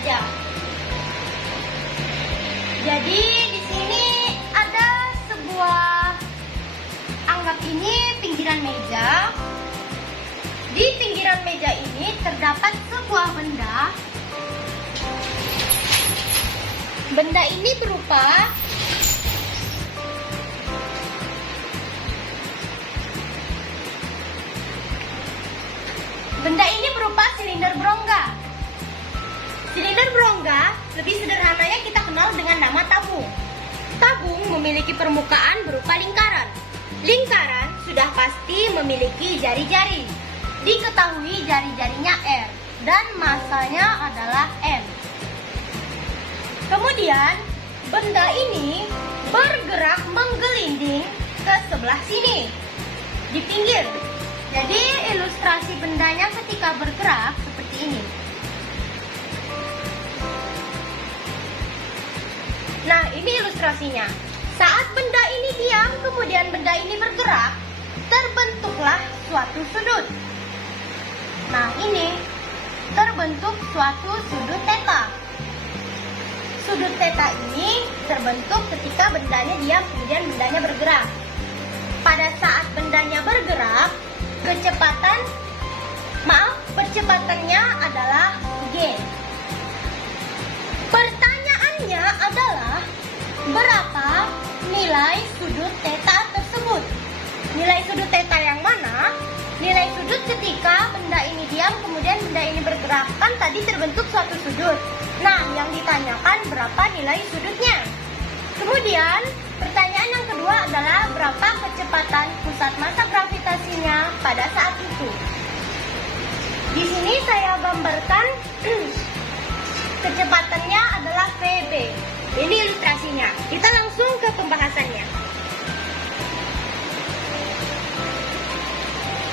saja. Jadi di sini ada sebuah, anggap ini pinggiran meja. Di pinggiran meja ini terdapat sebuah benda. Benda ini berupa silinder berongga. Silinder berongga lebih sederhananya kita kenal dengan nama tabung. Tabung memiliki permukaan berupa lingkaran. Lingkaran sudah pasti memiliki jari-jari. Diketahui jari-jarinya R dan masanya adalah M. Kemudian benda ini bergerak menggelinding ke sebelah sini di pinggir. Jadi ilustrasi bendanya ketika bergerak seperti ini. Nah, ini ilustrasinya. Saat benda ini diam, kemudian benda ini bergerak, terbentuklah suatu sudut. Nah, ini terbentuk suatu sudut theta. Sudut theta ini terbentuk ketika bendanya diam, kemudian bendanya bergerak. Pada saat bendanya bergerak, percepatannya adalah G. Pertanyaannya adalah berapa nilai sudut theta tersebut? Nilai sudut theta yang mana? Nilai sudut ketika benda ini diam, kemudian benda ini bergerak. Kan tadi terbentuk suatu sudut. Nah, yang ditanyakan berapa nilai sudutnya? Kemudian, pertanyaan yang kedua adalah berapa kecepatan pusat massa gravitasinya pada saat itu? Di sini saya gambarkan kecepatannya adalah VB. Ini ilustrasinya. Kita langsung ke pembahasannya.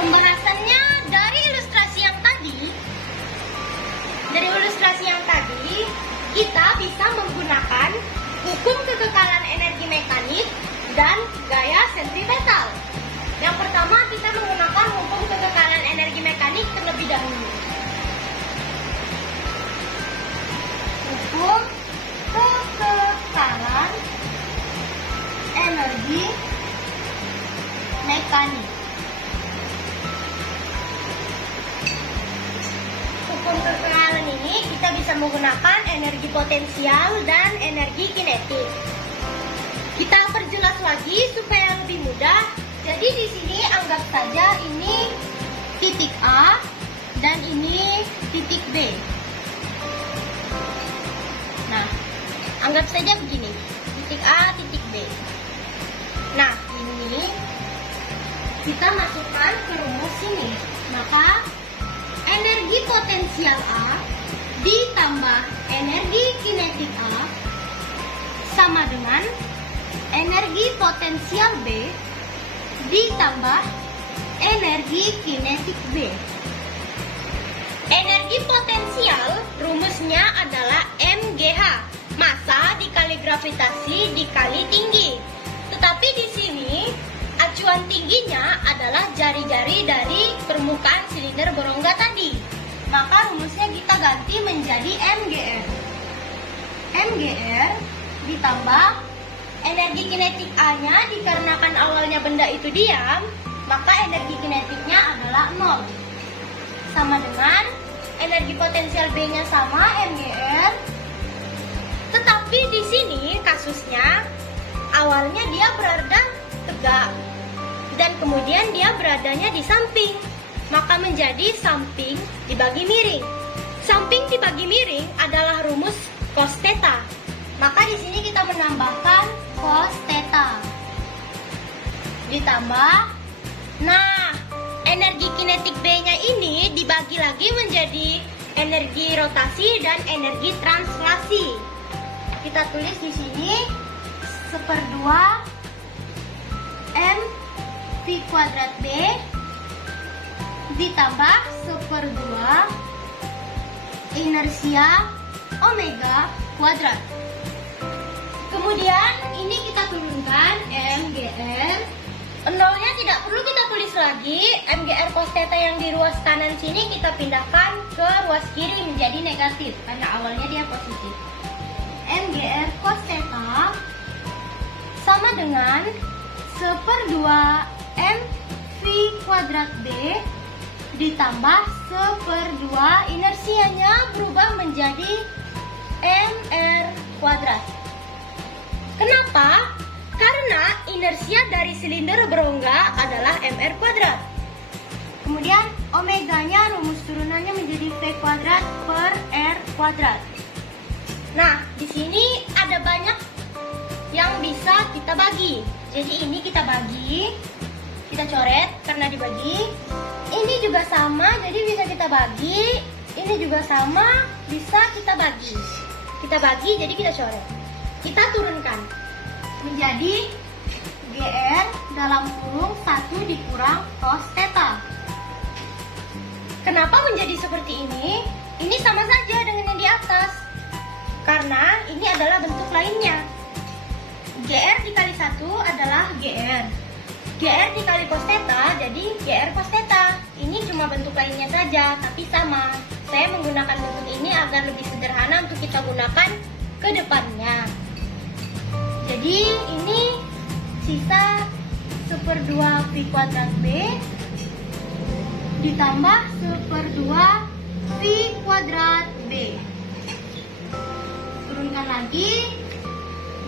Pembahasannya dari ilustrasi yang tadi, kita bisa menggunakan hukum kekekalan energi mekanik dan gaya sentripetal. Yang pertama, kita menggunakan hukum kekekalan energi mekanik terlebih dahulu. Hukum kekekalan energi mekanik. Hukum kekekalan ini kita bisa menggunakan energi potensial dan energi kinetik. Kita perjelas lagi supaya lebih mudah. Jadi di sini anggap saja ini titik A dan ini titik B. Nah, anggap saja begini, titik A, titik B. Nah, ini kita masukkan ke rumus ini. Maka energi potensial A ditambah energi kinetik A sama dengan energi potensial B ditambah energi kinetik B. Energi potensial rumusnya adalah MGH, massa dikali gravitasi dikali tinggi. Tetapi di sini acuan tingginya adalah jari-jari dari permukaan silinder berongga tadi. Maka rumusnya kita ganti menjadi MGR. MGR ditambah energi kinetik A-nya, dikarenakan awalnya benda itu diam, maka energi kinetiknya adalah 0. Sama dengan energi potensial B-nya sama, MGR. Tetapi di sini kasusnya, awalnya dia berada tegak, dan kemudian dia beradanya di samping. Maka menjadi samping dibagi miring. Samping dibagi miring adalah rumus cos theta. Maka di sini kita menambahkan cos theta. Ditambah, nah, energi kinetik B-nya ini dibagi lagi menjadi energi rotasi dan energi translasi. Kita tulis di sini 1/2 M V kuadrat B ditambah 1/2 inersia omega kuadrat. Kemudian ini kita turunkan MGR Nolnya tidak perlu kita tulis lagi. MGR cos theta yang di ruas kanan sini kita pindahkan ke ruas kiri menjadi negatif karena awalnya dia positif. MGR cos theta sama dengan 1/2 M V kuadrat B ditambah 1/2 inersianya berubah menjadi MR kuadrat. Kenapa? Karena inersia dari silinder berongga adalah MR kuadrat. Kemudian omeganya rumus turunannya menjadi V kuadrat per R kuadrat. Nah, di sini ada banyak yang bisa kita bagi. Jadi ini kita bagi, kita coret karena dibagi. Ini juga sama, jadi bisa kita bagi. Ini juga sama, bisa kita bagi. Kita bagi, jadi kita coret. Kita turunkan menjadi GR dalam kurung 1 dikurang cos theta. Kenapa menjadi seperti ini? Ini sama saja dengan yang di atas. Karena ini adalah bentuk lainnya. GR dikali 1 adalah GR. GR dikali cos theta jadi GR cos theta. Ini cuma bentuk lainnya saja, tapi sama. Saya menggunakan bentuk ini agar lebih sederhana untuk kita gunakan ke depannya. Jadi ini sisa 1/2 V kuadrat B ditambah 1/2 V kuadrat B. Turunkan lagi,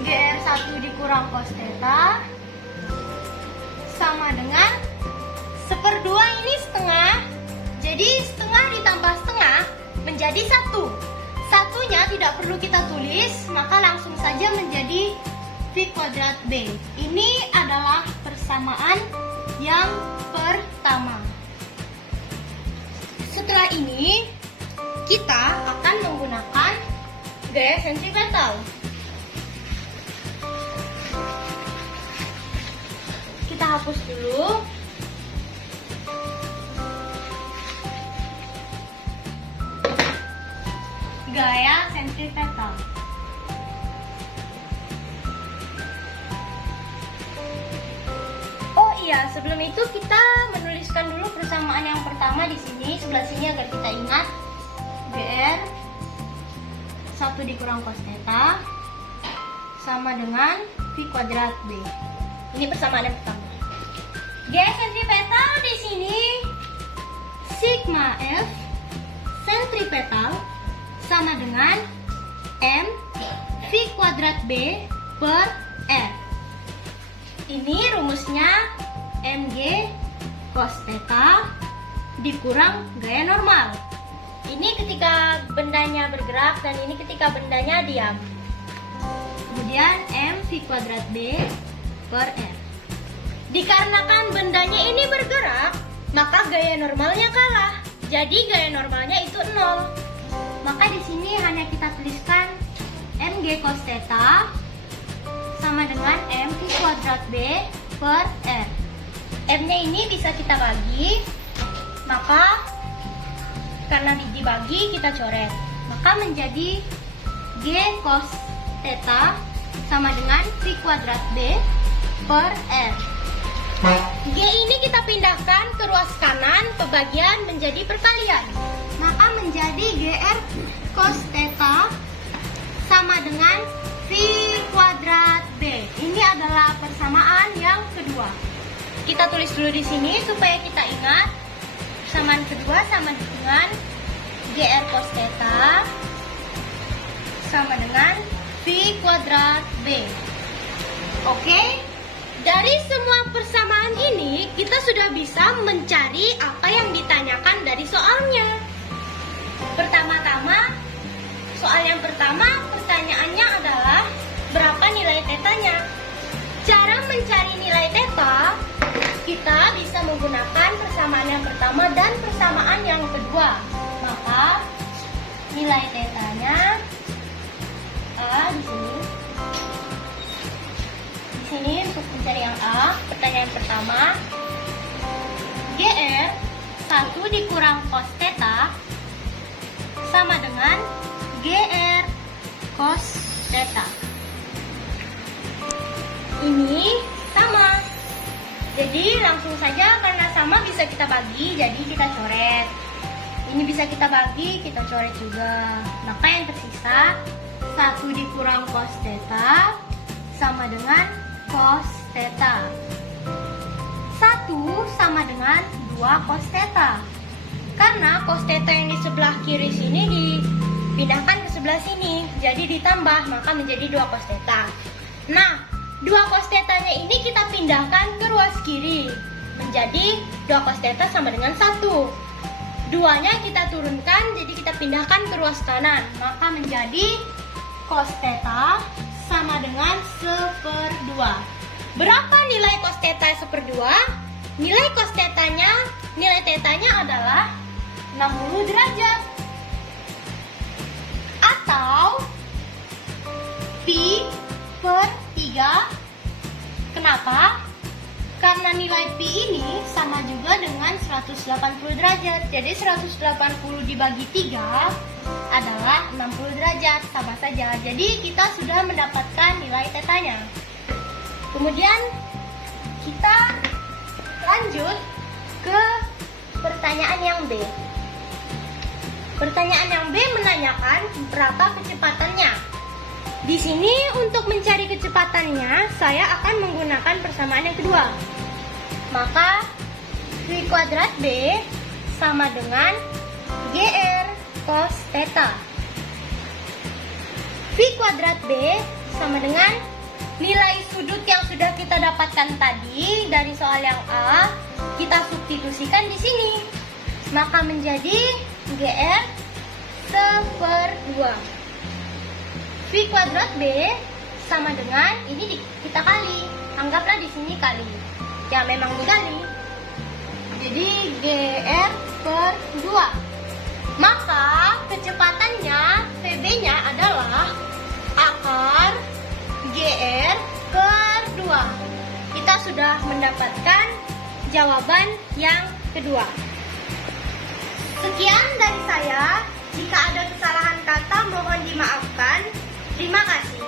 GR 1 dikurang cos theta sama dengan 1/2 ini setengah. Jadi setengah ditambah setengah menjadi 1. Satunya tidak perlu kita tulis, maka langsung saja menjadi V kuadrat B. Ini adalah persamaan yang pertama. Setelah ini, kita akan menggunakan gaya sentripetal. Kita hapus dulu. Gaya sentripetal. Iya, sebelum itu kita menuliskan dulu persamaan yang pertama di sini, sebelah sini agar kita ingat. GR 1 dikurang cos theta sama dengan V kuadrat B. Ini persamaan yang pertama. Gaya sentripetal di sini sigma F sentripetal sama dengan M V kuadrat B per R. Ini rumusnya MG cos theta dikurang gaya normal. Ini ketika bendanya bergerak dan ini ketika bendanya diam. Kemudian M V kuadrat B per R. Dikarenakan bendanya ini bergerak, maka gaya normalnya kalah. Jadi gaya normalnya itu 0. Maka di sini hanya kita tuliskan MG cos theta sama dengan M V kuadrat B per R. M-nya ini bisa kita bagi, maka karena dibagi kita coret, maka menjadi G cos theta sama dengan V kuadrat B per R. G ini kita pindahkan ke ruas kanan, pembagian menjadi perkalian, maka menjadi GR cos theta sama dengan V kuadrat B. Ini adalah persamaan yang kedua. Kita tulis dulu di sini supaya kita ingat. Persamaan kedua sama dengan GR cos theta sama dengan V kuadrat B. Oke? Dari semua persamaan ini, kita sudah bisa mencari apa yang ditanyakan dari soalnya. Pertama-tama, soal yang pertama pertanyaannya adalah berapa nilai tetanya. Cara mencari nilai teta, kita bisa menggunakan persamaan yang pertama dan persamaan yang kedua. Maka nilai tetanya A di sini. Di sini untuk mencari yang A, pertanyaan pertama, GR 1 dikurang cos theta sama dengan GR cos theta. Ini sama. Jadi Jadi langsung saja karena sama bisa kita bagi, jadi kita coret. Ini bisa kita bagi, kita coret juga. Maka yang tersisa 1 dikurang cos theta sama dengan cos theta. 1 sama dengan 2 cos theta. Karena cos theta yang di sebelah kiri sini dipindahkan ke sebelah sini, jadi ditambah, maka menjadi 2 cos theta. Nah, 2 cos theta-nya ini kita pindahkan ke ruas kiri, menjadi 2 cos theta sama dengan 1. 2-nya kita turunkan, jadi kita pindahkan ke ruas kanan, maka menjadi cos theta sama dengan 1/2. Berapa nilai cos theta 1/2? Nilai cos theta-nya, nilai theta-nya adalah 60 derajat. Atau pi per 3. Kenapa? Karena nilai pi ini sama juga dengan 180 derajat. Jadi 180 dibagi 3 adalah 60 derajat, sama saja. Jadi kita sudah mendapatkan nilai theta-nya. Kemudian kita lanjut ke pertanyaan yang B. Pertanyaan yang B menanyakan berapa kecepatannya. Di sini untuk mencari kecepatannya, saya akan menggunakan persamaan yang kedua. Maka V kuadrat B sama dengan GR cos theta. V kuadrat B sama dengan nilai sudut yang sudah kita dapatkan tadi dari soal yang A, kita substitusikan di sini. Maka menjadi GR 1/2. V kuadrat B sama dengan ini kita kali. Anggaplah di sini kali. Ya memang dikali. Jadi GR per 2. Maka kecepatannya VB-nya adalah akar GR per 2. Kita sudah mendapatkan jawaban yang kedua. Sekian dari saya. Jika ada kesalahan kata mohon dimaafkan. Terima kasih.